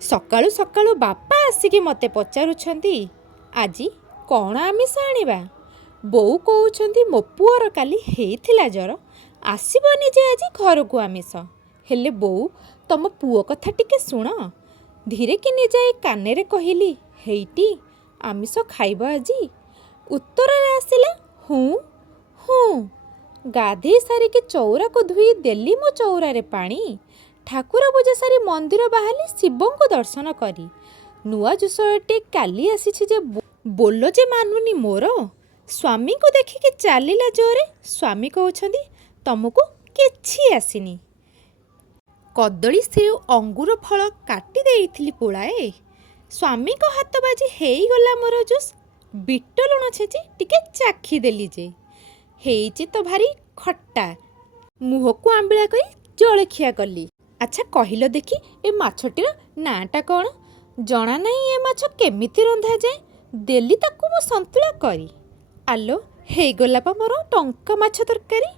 ସକାଳୁ ସକାଳୁ ବାପା ଆସିକି ମୋତେ ପଚାରୁଛନ୍ତି ଆଜି କ'ଣ ଆମିଷ ଆଣିବା। ବୋଉ କହୁଛନ୍ତି ମୋ ପୁଅର କାଲି ହେଇଥିଲା ଜ୍ୱର, ଆସିବନି ଯେ ଆଜି ଘରକୁ ଆମିଷ। ହେଲେ ବୋଉ, ତମ ପୁଅ କଥା ଟିକେ ଶୁଣ। ଧୀରେ କିନି ଯାଇ କାନରେ କହିଲି, ହେଇଟି ଆମିଷ ଖାଇବ ଆଜି? ଉତ୍ତରରେ ଆସିଲା ହୁଁ ହୁଁ। ଗାଧେଇ ସାରିକି ଚଉରାକୁ ଧୋଇ ଦେଲି ମୋ ଚଉରାରେ ପାଣି। ଠାକୁର ପୂଜା ସାରି ମନ୍ଦିର ବାହାରିଲି ଶିବଙ୍କୁ ଦର୍ଶନ କରି। ନୂଆ ଜୋସରଟେ କାଲି ଆସିଛି ଯେ ବୋଲ ଯେ ମାନୁନି ମୋର। ସ୍ୱାମୀଙ୍କୁ ଦେଖିକି ଚାଲିଲା ଜୋରେ। ସ୍ୱାମୀ କହୁଛନ୍ତି ତମକୁ କିଛି ଆସିନି। କଦଳୀ ସେଉ ଅଙ୍ଗୁର ଫଳ କାଟି ଦେଇଥିଲି ପୁଳାଏ। ସ୍ୱାମୀଙ୍କ ହାତ ବାଜି ହେଇଗଲା ମୋର ଜୁସ୍। ବିଟ ଲୁଣ ଛେଚି ଟିକେ ଚାଖି ଦେଲି ଯେ ହେଇଛି ତ ଭାରି ଖଟା। ମୁହଁକୁ ଆମ୍ବିଳା କରି ଜଳଖିଆ କଲି। ଆଚ୍ଛା କହିଲ ଦେଖି, ଏ ମାଛଟିର ନାଁଟା କ'ଣ? ଜଣା ନାହିଁ ଏ ମାଛ କେମିତି ରନ୍ଧାଯାଏ। ଦେଲି ତାକୁ ମୁଁ ସନ୍ତୁଳା କରି। ଆଲୋ, ହେଇଗଲା ପା ମୋର ଟଙ୍କା ମାଛ ତରକାରୀ।